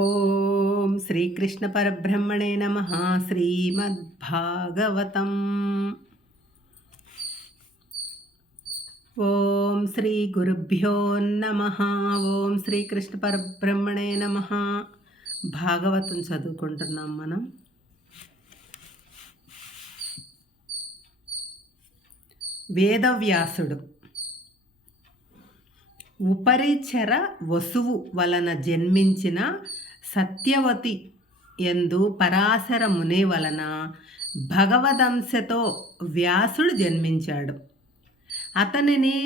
ఓం శ్రీకృష్ణ పరబ్రహ్మణే నమః. శ్రీమద్భాగవతం. ఓం శ్రీ గురుభ్యో నమః. ఓం శ్రీకృష్ణ పరబ్రహ్మణే నమః. భాగవతం చదువుకుంటున్నాం మనం. వేదవ్యాసుడు ఉపరిచర వసువు వలన జన్మించిన సత్యవతి యందు పరాశర ముని వలన భగవదంశతో వ్యాసుడు జన్మించాడు. అతనిని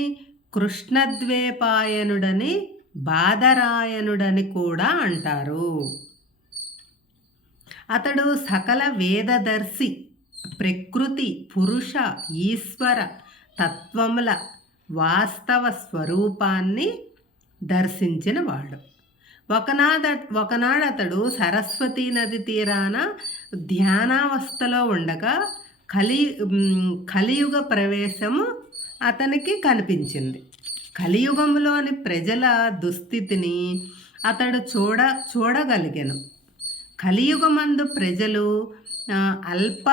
కృష్ణద్వైపాయనుడని బాదరాయణుడని కూడా అంటారు. అతడు సకల వేదదర్శి, ప్రకృతి, పురుష, ఈశ్వర తత్వముల వాస్తవ స్వరూపాన్ని దర్శించినవాడు. ఒకనాడతడు సరస్వతీ నది తీరాన ధ్యానావస్థలో ఉండగా కలియుగ ప్రవేశము అతనికి కనిపించింది. కలియుగంలోని ప్రజల దుస్థితిని అతడు చూడగలిగాను. కలియుగమందు ప్రజలు అల్ప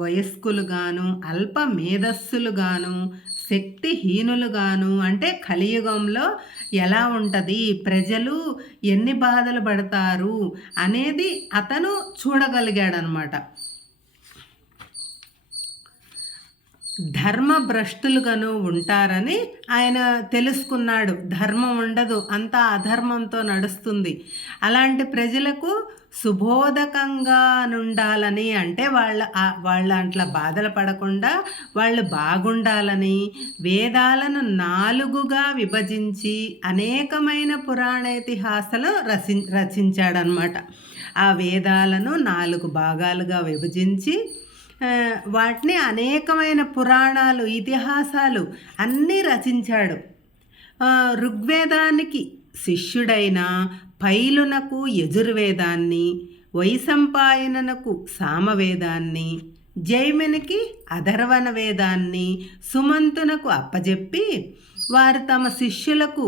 వయస్కులుగాను, అల్ప మేధస్సులుగాను, శక్తిహీనులుగాను, అంటే కలియుగంలో ఎలా ఉంటుంది, ప్రజలు ఎన్ని బాధలు పడతారు అనేది అతను చూడగలిగాడనమాట. ధర్మభ్రష్టులుగాను ఉంటారని ఆయన తెలుసుకున్నాడు. ధర్మం ఉండదు, అంతా అధర్మంతో నడుస్తుంది. అలాంటి ప్రజలకు సుబోధకంగా నుండాలని, అంటే వాళ్ళ అట్లా బాధలు పడకుండా వాళ్ళు బాగుండాలని వేదాలను 4గా విభజించి అనేకమైన పురాణేతిహాసాలు రచించాడనమాట. ఆ వేదాలను 4 భాగాలుగా విభజించి వాటిని అనేకమైన పురాణాలు, ఇతిహాసాలు అన్నీ రచించాడు. ఋగ్వేదానికి శిష్యుడైన పైలునకు యజుర్వేదాన్ని, వైశంపాయనకు సామవేదాన్ని, జైమినికి అధర్వణ వేదాన్ని సుమంతునకు అప్పజెప్పి వారు తమ శిష్యులకు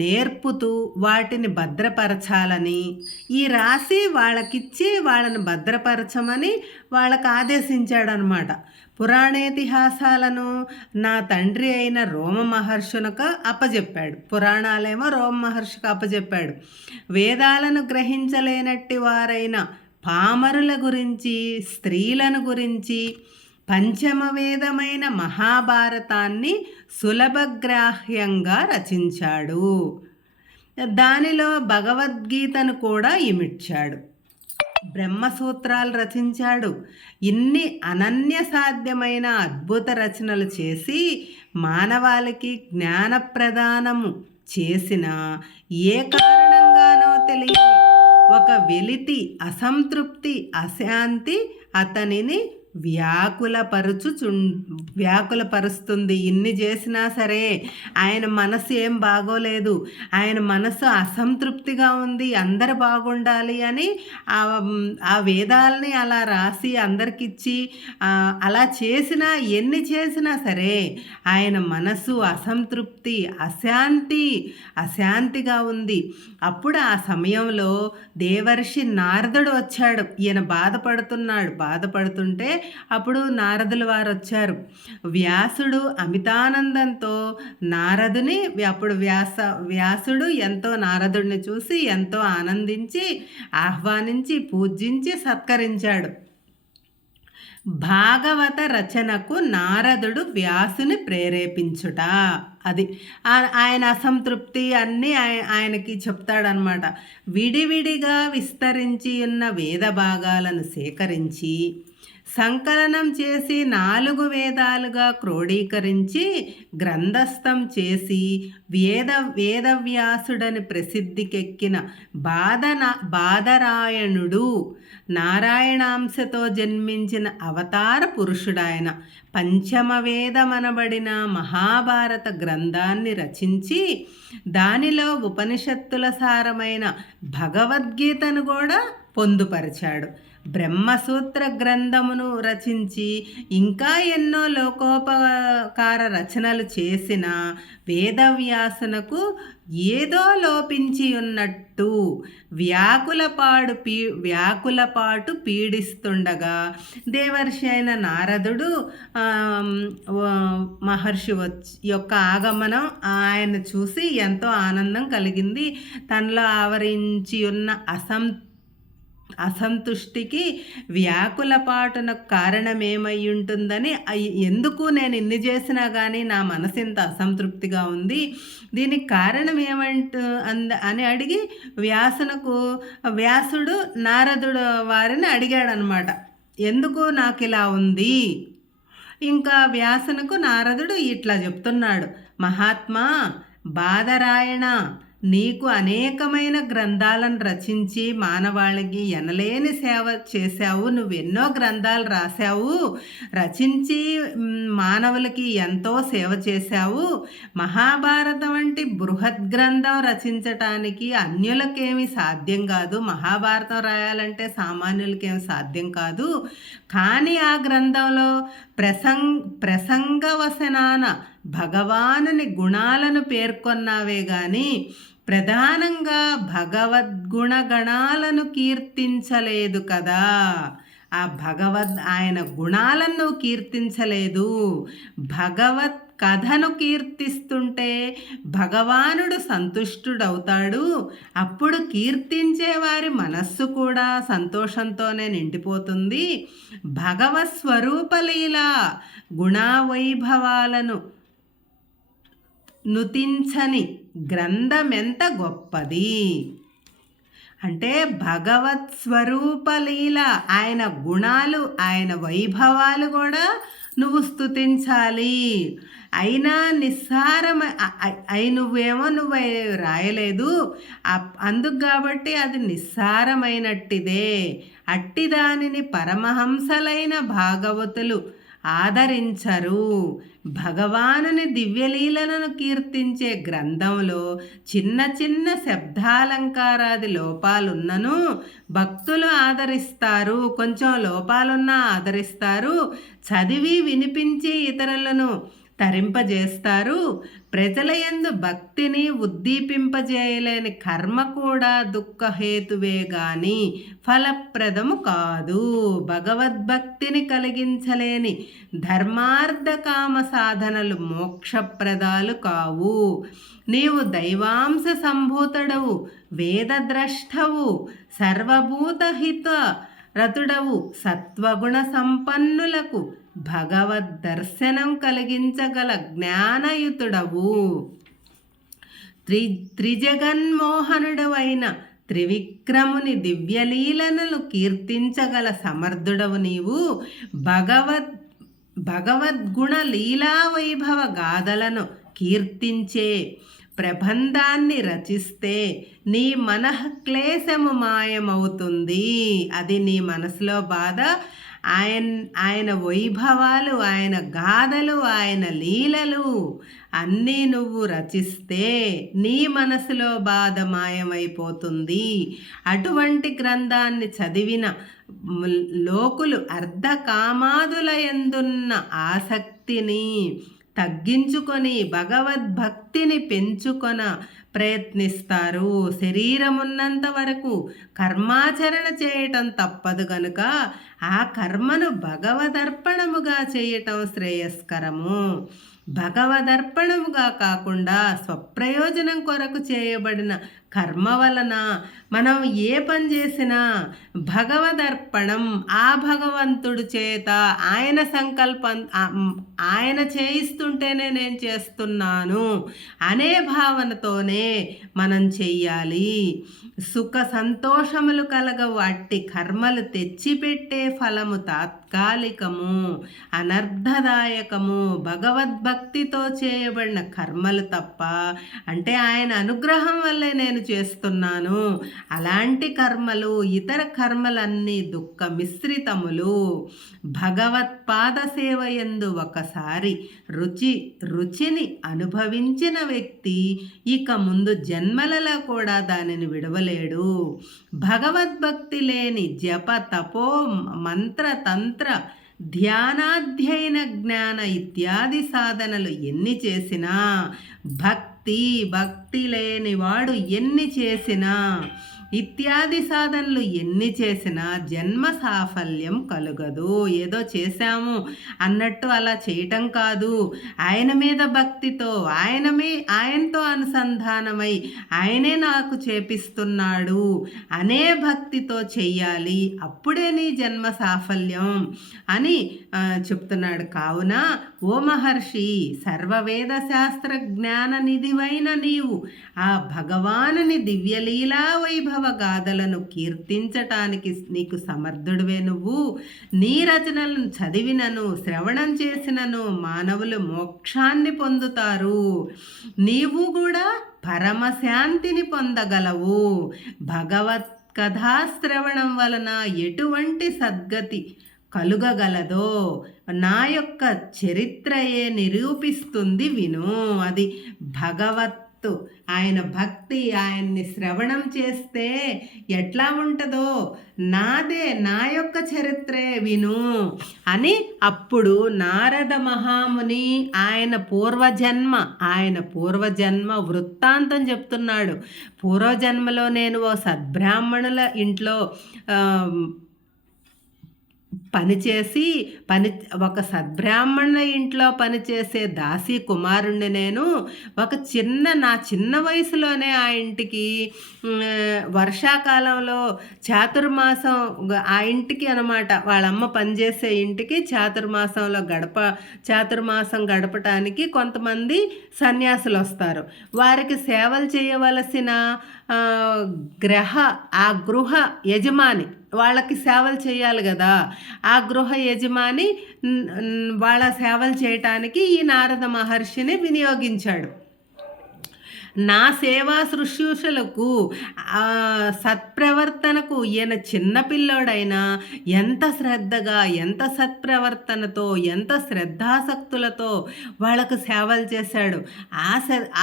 నేర్పుతూ వాటిని భద్రపరచాలని, ఈ రాసి వాళ్ళకిచ్చి వాళ్ళని భద్రపరచమని వాళ్ళకు ఆదేశించాడనమాట. పురాణేతిహాసాలను నా తండ్రి అయిన రోమ మహర్షునకు అప్పజెప్పాడు. పురాణాలేమో రోమ మహర్షికి అప్పజెప్పాడు. వేదాలను గ్రహించలేనట్టి వారైన పామరుల గురించి, స్త్రీలను గురించి పంచమవేదమైన మహాభారతాన్ని సులభగ్రాహ్యంగా రచించాడు. దానిలో భగవద్గీతను కూడా ఇమిడ్చాడు. బ్రహ్మసూత్రాలు రచించాడు. ఇన్ని అనన్య సాధ్యమైన అద్భుత రచనలు చేసి మానవాళికి జ్ఞాన ప్రదానము చేసిన ఏ కారణంగానో తెలియని ఒక వెలితి, అశాంతి అతనిని వ్యాకులపరుస్తుంది. ఇన్ని చేసినా సరే ఆయన మనసు ఏం బాగోలేదు, ఆయన మనసు అసంతృప్తిగా ఉంది, అందరు బాగుండాలి అని ఆ వేదాలని అలా రాసి అందరికిచ్చి అలా చేసినా, ఎన్ని చేసినా సరే ఆయన మనసు అసంతృప్తి, అశాంతిగా ఉంది. అప్పుడు ఆ సమయంలో దేవర్షి నారదుడు వచ్చాడు. ఈయన బాధపడుతుంటే అప్పుడు నారదుల వారు వచ్చారు. వ్యాసుడు అమితానందంతో నారదుని, అప్పుడు వ్యాసుడు ఎంతో నారదుడిని చూసి ఎంతో ఆనందించి ఆహ్వానించి పూజించి సత్కరించాడు. భాగవత రచనకు నారదుడు వ్యాసుని ప్రేరేపించుట, అది ఆయన అసంతృప్తి అన్నీ ఆయనకి చెప్తాడనమాట. విడివిడిగా విస్తరించి ఉన్న వేద భాగాలను సేకరించి సంకలనం చేసి 4 వేదాలుగా క్రోడీకరించి గ్రంథస్థం చేసి వేదవ్యాసుడని ప్రసిద్ధికెక్కిన బాదరాయణుడు నారాయణాంశతో జన్మించిన అవతార పురుషుడాయన పంచమవేదమనబడిన మహాభారత గ్రంథాన్ని రచించి దానిలో ఉపనిషత్తుల సారమైన భగవద్గీతను కూడా పొందుపరిచాడు. బ్రహ్మసూత్ర గ్రంథమును రచించి ఇంకా ఎన్నో లోకోపకార రచనలు చేసిన వేదవ్యాసునకు ఏదో లోపించి ఉన్నట్టు వ్యాకులపాటు పీడిస్తుండగా దేవర్షి అయిన నారదుడు మహర్షి యొక్క ఆగమనం ఆయన చూసి ఎంతో ఆనందం కలిగింది. తనలో ఆవరించి ఉన్న అసంతుష్టికి వ్యాకులపాటునకు కారణమేమై ఉంటుందని, ఎందుకు నేను ఇన్ని చేసినా కానీ నా మనసు ఇంత అసంతృప్తిగా ఉంది, దీనికి కారణం అని అడిగి వ్యాసుడు నారదుడు వారిని అడిగాడనమాట, ఎందుకు నాకు ఇలా ఉంది. ఇంకా వ్యాసునకు నారదుడు ఇట్లా చెప్తున్నాడు, మహాత్మా బాదరాయణ, నీకు అనేకమైన గ్రంథాలను రచించి మానవాళికి ఎనలేని సేవ చేశావు. నువ్వెన్నో గ్రంథాలు రాశావు, రచించి మానవులకి ఎంతో సేవ చేశావు. మహాభారతం వంటి బృహత్ గ్రంథం రచించటానికి అన్యులకేమి సాధ్యం కాదు, మహాభారతం రాయాలంటే సామాన్యులకేమి సాధ్యం కాదు. కానీ ఆ గ్రంథంలో ప్రసంగవసనాన భగవానుని గుణాలను పేర్కొన్నావే గాని ప్రధానంగా భగవద్గుణగణాలను కీర్తించలేదు కదా. ఆయన గుణాలను కీర్తించలేదు. భగవత్ కథను కీర్తిస్తుంటే భగవానుడు సంతుష్టుడవుతాడు. అప్పుడు కీర్తించే వారి మనస్సు కూడా సంతోషంతోనే నిండిపోతుంది. భగవత్ స్వరూపలీల గుణవైభవాలను నుతించని గ్రంథమెంత గొప్పది. అంటే భగవత్ స్వరూపలీల, ఆయన గుణాలు, ఆయన వైభవాలు కూడా నువ్వు స్తుతించాలి. అయినా నువ్వు రాయలేదు అందుకు కాబట్టి అది నిస్సారమైనట్టిదే. అట్టి దానిని పరమహంసలైన భాగవతులు ఆదరించరు. భగవానుని దివ్యలీలను కీర్తించే గ్రంథంలో చిన్న చిన్న శబ్దాలంకారాది లోపాలున్నను భక్తులు ఆదరిస్తారు, కొంచెం లోపాలున్నా ఆదరిస్తారు, చదివి వినిపించి ఇతరులను తరింపజేస్తారు. ప్రజల యందు భక్తిని ఉద్దీపింపజేయలేని కర్మ కూడా దుఃఖహేతువే గాని ఫలప్రదము కాదు. భగవద్భక్తిని కలిగించలేని ధర్మార్థ కామ సాధనలు మోక్షప్రదాలు కావు. నీవు దైవాంశ సంభూతుడవు, వేదద్రష్టవు, సర్వభూతహిత రతుడవు, సత్వగుణ సంపన్నులకు భగవద్ దర్శనం కలిగించగల జ్ఞానయుతుడవు, త్రిజగన్మోహనుడవైన త్రివిక్రముని దివ్యలీలనలు కీర్తించగల సమర్థుడవు నీవు. భగవద్గుణ లీలా వైభవ గాథలను కీర్తించే ప్రబంధాన్ని రచిస్తే నీ మనఃక్లేశము మాయమవుతుంది. అది నీ మనసులో బాధ. ఆయన వైభవాలు, ఆయన గాథలు, ఆయన లీలలు అన్నీ నువ్వు రచిస్తే నీ మనసులో బాధ మాయమైపోతుంది. అటువంటి గ్రంథాన్ని చదివిన లోకులు అర్ధకామాదుల యందున్న ఆసక్తిని తగ్గించుకొని భగవద్భక్తిని పెంచుకొన ప్రయత్నిస్తారు. శరీరమున్నంత వరకు కర్మాచరణ చేయటం తప్పదు గనుక ఆ కర్మను భగవదర్పణముగా చేయటం శ్రేయస్కరము. భగవదర్పణముగా కాకుండా స్వప్రయోజనం కొరకు చేయబడిన కర్మ వలన మనం ఏ పని చేసినా భగవదర్పణం, ఆ భగవంతుడు చేత ఆయన సంకల్పం, ఆయన చేయిస్తుంటేనే నేను చేస్తున్నాను అనే భావనతోనే మనం చెయ్యాలి. సుఖ సంతోషములు కలగవు అట్టి కర్మలు తెచ్చిపెట్టే ఫలము తాత్కాలికము, అనర్థదాయకము. భగవద్భక్తితో చేయబడిన కర్మలు తప్ప, అంటే ఆయన అనుగ్రహం వల్లే నేను చేస్తున్నాను. అలాంటి కర్మలు ఇతర కర్మలన్నీ దుఃఖ మిశ్రితములు. భగవత్పాద సేవ యందు ఒకసారి రుచిని అనుభవించిన వ్యక్తి ఇక ముందు జన్మలలో కూడా దానిని విడవలేడు. భగవద్భక్తి లేని జప తపో మంత్ర తంత్ర ధ్యానాధ్యయన జ్ఞాన ఇత్యాది సాధనలు ఎన్ని చేసినా, భక్తి లేనివాడు ఎన్ని చేసినా, ఇత్యాది సాధనలు ఎన్ని చేసినా జన్మ సాఫల్యం కలుగదు. ఏదో చేశాము అన్నట్టు అలా చేయటం కాదు. ఆయన మీద భక్తితో, ఆయనతో అనుసంధానమై ఆయనే నాకు చేపిస్తున్నాడు అనే భక్తితో చెయ్యాలి. అప్పుడే నీ జన్మ సాఫల్యం అని చెప్తున్నాడు. కావున ఓ మహర్షి, సర్వవేద శాస్త్ర జ్ఞాన నిధివైన నీవు ఆ భగవానుని దివ్యలీలా వైభవ గాథలను కీర్తించటానికి నీకు సమర్థుడివే. నువ్వు నీ రచనలను చదివినను శ్రవణం చేసినను మానవులు మోక్షాన్ని పొందుతారు. నీవు కూడా పరమశాంతిని పొందగలవు. భగవత్ కథాశ్రవణం వలన ఎటువంటి సద్గతి కలుగగలదో నా యొక్క చరిత్రయే నిరూపిస్తుంది విను. అది భగవత్ ఆయన భక్తి, ఆయన్ని శ్రవణం చేస్తే ఎట్లా ఉంటుందో నా యొక్క చరిత్రే విను అని అప్పుడు నారద మహాముని ఆయన పూర్వజన్మ వృత్తాంతం చెప్తున్నాడు. పూర్వజన్మలో నేను ఓ సద్బ్రాహ్మణుల ఇంట్లో ఒక సద్బ్రాహ్మణ ఇంట్లో పనిచేసే దాసి కుమారుణ్ణి నేను. నా చిన్న వయసులోనే ఆ ఇంటికి వర్షాకాలంలో చాతుర్మాసం ఆ ఇంటికి అనమాట, వాళ్ళమ్మ పనిచేసే ఇంటికి చాతుర్మాసం గడపటానికి కొంతమంది సన్యాసులు వస్తారు. వారికి సేవలు చేయవలసిన ఆ గృహ యజమాని వాళ్ళకి సేవలు చేయాలి కదా. ఆ గృహ యజమాని వాళ్ళ సేవలు చేయటానికి ఈ నారద మహర్షిని వినియోగించాడు. నా సేవా శుశ్రూషలకు సత్ప్రవర్తనకు ఈయన చిన్నపిల్లోడైనా ఎంత శ్రద్ధగా, ఎంత సత్ప్రవర్తనతో, ఎంత శ్రద్ధాసక్తులతో వాళ్ళకు సేవలు చేశాడు.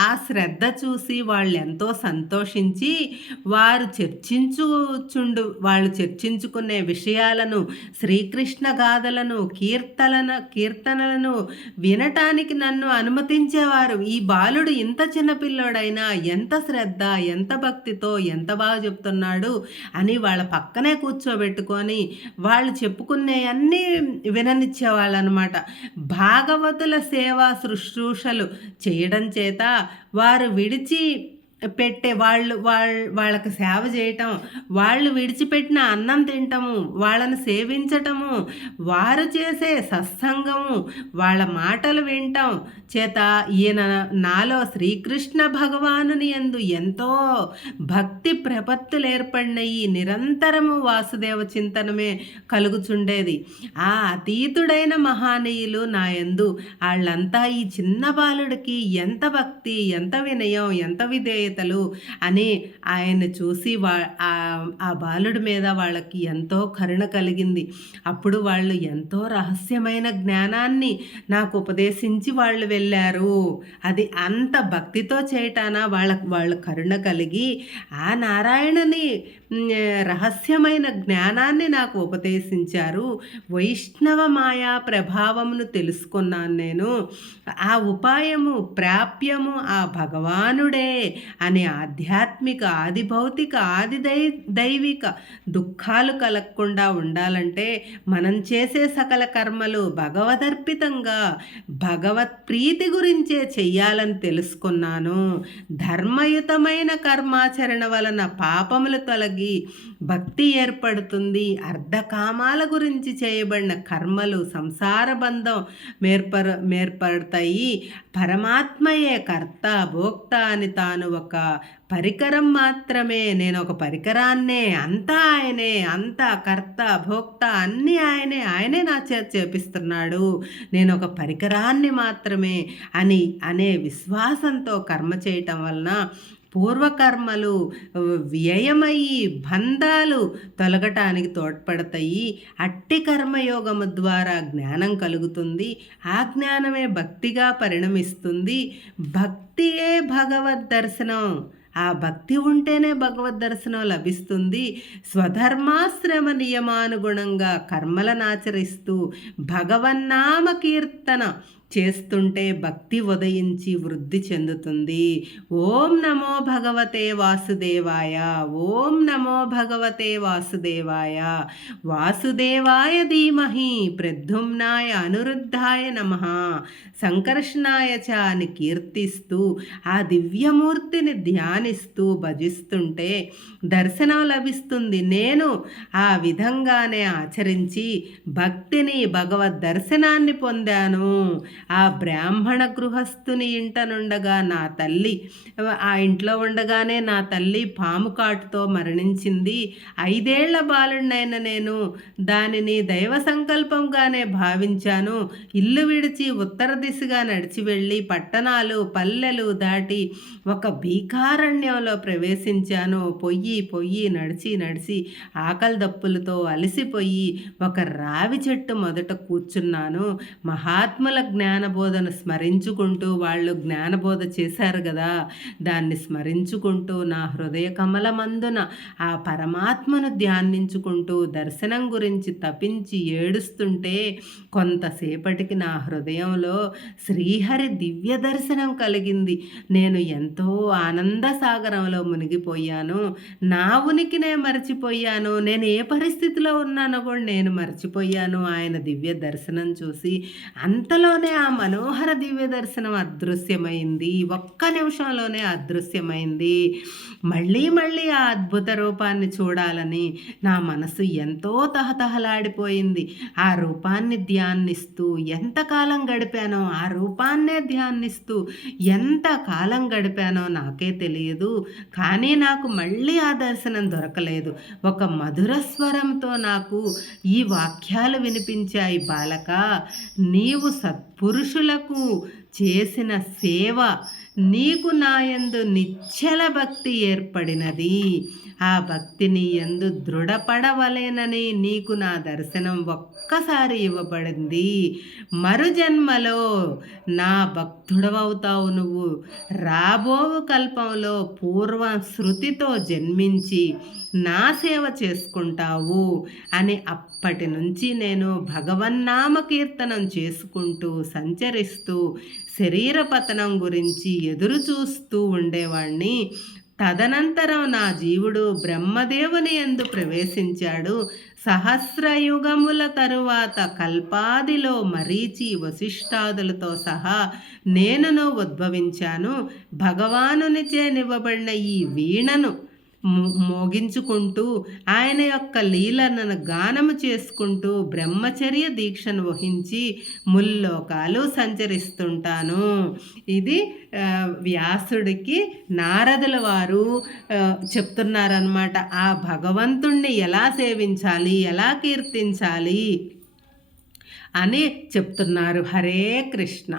ఆ శ్రద్ధ చూసి వాళ్ళు ఎంతో సంతోషించి వాళ్ళు చర్చించుకునే విషయాలను, శ్రీకృష్ణ గాథలను, కీర్తనలను వినటానికి నన్ను అనుమతించేవారు. ఈ బాలుడు ఇంత చిన్నపిల్లోడైనా ఎంత శ్రద్ధ, ఎంత భక్తితో ఎంత బాగా చెప్తున్నాడు అని వాళ్ళ పక్కనే కూర్చోబెట్టుకొని వాళ్ళు చెప్పుకునే అన్నీ విననిచ్చేవాళ్ళు అనమాట. భాగవతుల సేవా శుశ్రూషలు చేయడం చేత వారు వాళ్ళకి సేవ చేయటం, వాళ్ళు విడిచిపెట్టిన అన్నం తినటము, వాళ్ళని సేవించటము, వారు చేసే సత్సంగము, వాళ్ళ మాటలు వినటం చేత ఈయన నాలో శ్రీకృష్ణ భగవానుని యందు ఎంతో భక్తి ప్రపత్తులు ఏర్పడినయి. నిరంతరము వాసుదేవ చింతనమే కలుగుచుండేది. ఆ అతీతుడైన మహానీయులు నా యందు వాళ్ళంతా ఈ చిన్న బాలుడికి ఎంత భక్తి, ఎంత వినయం, ఎంత విధేయత అని ఆయన చూసి ఆ బాలుడి మీద వాళ్ళకి ఎంతో కరుణ కలిగింది. అప్పుడు వాళ్ళు ఎంతో రహస్యమైన జ్ఞానాన్ని నాకు ఉపదేశించి వాళ్ళు వెళ్ళారు. అది అంత భక్తితో చేయటాన వాళ్ళ కరుణ కలిగి ఆ నారాయణని రహస్యమైన జ్ఞానాన్ని నాకు ఉపదేశించారు. వైష్ణవ మాయా ప్రభావమును తెలుసుకున్నాను నేను. ఆ ఉపాయము ప్రాప్యము ఆ భగవానుడే అనే ఆధ్యాత్మిక, ఆది భౌతిక, ఆది దైవిక దుఃఖాలు కలగకుండా ఉండాలంటే మనం చేసే సకల కర్మలు భగవదర్పితంగా భగవత్ ప్రీతి గురించే చెయ్యాలని తెలుసుకున్నాను. ధర్మయుతమైన కర్మాచరణ వలన పాపములు తొలగి భక్తి ఏర్పడుతుంది. అర్ధకామాల గురించి చేయబడిన కర్మలు సంసార బంధం మేర్పడతాయి. పరమాత్మయే కర్త భోక్త అని తాను ఒక పరికరం మాత్రమే. నేను ఒక పరికరాన్నే, అంతా ఆయనే, అంతా కర్త భోక్త అన్నీ ఆయనే నా చేత చేపిస్తున్నాడు, నేను ఒక పరికరాన్ని మాత్రమే అనే విశ్వాసంతో కర్మ చేయటం వలన పూర్వకర్మలు వ్యయమయ్యి బంధాలు తొలగటానికి తోడ్పడతాయి. అట్టి కర్మయోగము ద్వారా జ్ఞానం కలుగుతుంది. ఆ జ్ఞానమే భక్తిగా పరిణమిస్తుంది. భక్తియే భగవద్ దర్శనం. ఆ భక్తి ఉంటేనే భగవద్ దర్శనం లభిస్తుంది. స్వధర్మాశ్రమ నియమానుగుణంగా కర్మలను ఆచరిస్తూ భగవన్నామ కీర్తన చేస్తుంటే భక్తి ఉదయించి వృద్ధి చెందుతుంది. ఓం నమో భగవతే వాసుదేవాయ. ఓం నమో భగవతే వాసుదేవాయ. వాసుదేవాయ ధీమహి ప్రద్యుమ్నాయ అనిరుద్ధాయ నమః సంకర్షణాయ చ అని కీర్తిస్తూ ఆ దివ్యమూర్తిని ధ్యానిస్తూ భజిస్తుంటే దర్శనం లభిస్తుంది. నేను ఆ విధంగానే ఆచరించి భక్తిని భగవద్ దర్శనాన్ని పొందాను. ఆ బ్రాహ్మణ గృహస్థుని ఇంట నుండగా నా తల్లి, ఆ ఇంట్లో ఉండగానే నా తల్లి పాము కాటుతో మరణించింది. 5 ఏళ్ల బాలుడినైన నేను దానిని దైవ సంకల్పంగానే భావించాను. ఇల్లు విడిచి ఉత్తర దిశగా నడిచి వెళ్ళి పట్టణాలు పల్లెలు దాటి ఒక భీకారణ్యంలో ప్రవేశించాను. పొయ్యి నడిచి ఆకలి దప్పులతో అలసిపోయి ఒక రావి చెట్టు మొదట కూర్చున్నాను. మహాత్ముల జ్ఞానబోధను స్మరించుకుంటూ, వాళ్ళు జ్ఞానబోధ చేశారు కదా, దాన్ని స్మరించుకుంటూ నా హృదయ కమలమందున ఆ పరమాత్మను ధ్యానించుకుంటూ దర్శనం గురించి తపించి ఏడుస్తుంటే కొంతసేపటికి నా హృదయంలో శ్రీహరి దివ్య దర్శనం కలిగింది. నేను ఎంతో ఆనంద సాగరంలో మునిగిపోయాను. నా ఉనికినే మర్చిపోయాను. నేను ఏ పరిస్థితిలో ఉన్నానో కూడా నేను మర్చిపోయాను ఆయన దివ్య దర్శనం చూసి. అంతలోనే ఆ మనోహర దివ్య దర్శనం అదృశ్యమైంది. ఒక్క నిమిషంలోనే అదృశ్యమైంది. మళ్ళీ ఆ అద్భుత రూపాన్ని చూడాలని నా మనసు ఎంతో తహతహలాడిపోయింది. ఆ రూపాన్ని ధ్యానిస్తూ ఎంతకాలం గడిపానో, ఆ రూపాన్నే ధ్యానిస్తూ ఎంతకాలం గడిపానో నాకే తెలియదు. కానీ నాకు మళ్ళీ ఆ దర్శనం దొరకలేదు. ఒక మధుర స్వరంతో నాకు ఈ వాక్యాలు వినిపించాయి. బాలక, నీవు సత్పురుషులకు చేసిన సేవ నీకు నాయందు నిశ్చల భక్తి ఏర్పడినది. ఆ భక్తిని యందు దృఢపడవలేనని నీకు నా దర్శనం ఒక్కసారి ఇవ్వబడింది. మరు జన్మలో నా భక్తుడవవుతావు నువ్వు. రాబోవు కల్పంలో పూర్వ శృతితో జన్మించి నా సేవ చేసుకుంటావు అని అప్పటి నుంచి నేను భగవన్నామ కీర్తనం చేసుకుంటూ సంచరిస్తూ శరీర పతనం గురించి ఎదురు చూస్తూ ఉండేవాణ్ణి. తదనంతరం నా జీవుడు బ్రహ్మదేవుని యందు ప్రవేశించాడు. సహస్రయుగముల తరువాత కల్పాదిలో మరీచి వశిష్ఠాదులతో సహా నేనును ఉద్భవించాను. భగవానునిచే నివ్వబడిన ఈ వీణను మోగించుకుంటూ ఆయన యొక్క లీలలను గానము చేసుకుంటూ బ్రహ్మచర్య దీక్షను వహించి ముల్లోకాలు సంచరిస్తుంటాను. ఇది వ్యాసుడికి నారదుల వారు చెప్తున్నారనమాట. ఆ భగవంతుణ్ణి ఎలా సేవించాలి, ఎలా కీర్తించాలి అని చెప్తున్నారు. హరే కృష్ణ.